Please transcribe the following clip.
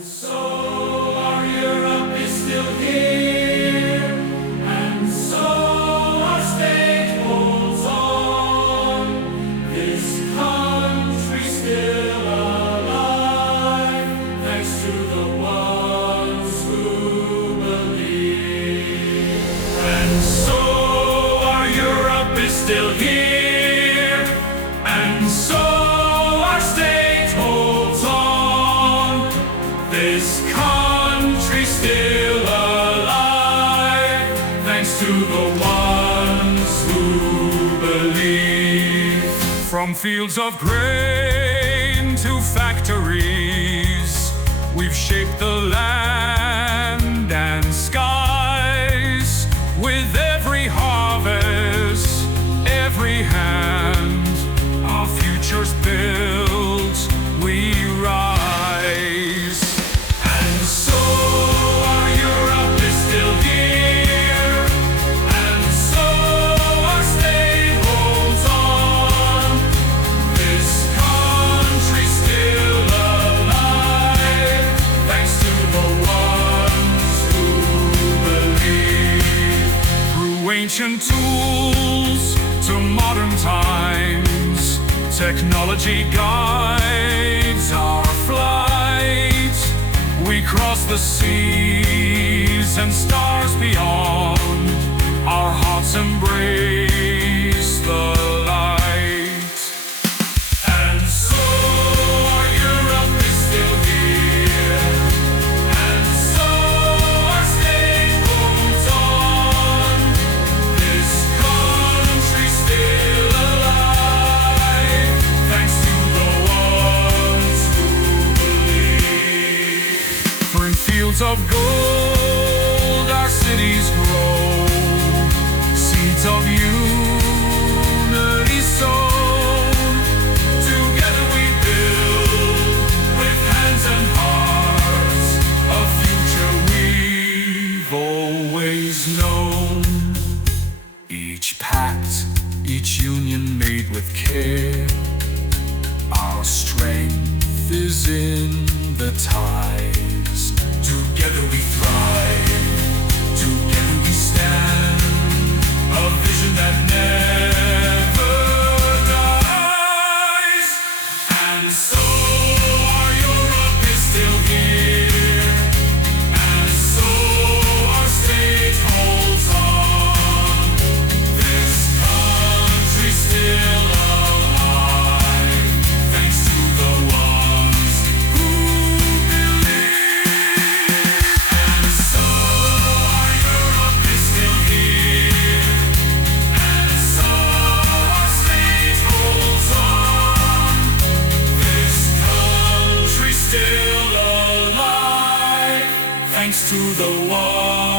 So our Europe is still here, and so our state holds on. This country still alive, thanks to the ones who believe. And so our Europe is still here, and so our state holds on. This country still alive, thanks to the ones who believe. From fields of grain to factories, we've shaped the land and skies. With every harvest, every hand, our future's built, we rise. And so our Europe is still here, and so our state holds on. This country's still alive, thanks to the ones who believe. Through ancient tools to modern times, technology guides our flight. We cross the seas and stars beyond. Our hearts embrace the light. And so our Europe is still here, and so our state holds on. This country's still alive, thanks to the ones who believe. For in fields of gold our cities grow, seeds of unity sown. Together we build, with hands and hearts, a future we've always known. Each pact, each union made with care. Our strength is in the ties. Together we thrive, together we stand. A vision that never dies. And so our Europe is still here, and so our state holds on. This country's still alive, thanks to the ones who believe. And so our Europe is still here, and so our state holds on. This country's still alive, thanks to the ones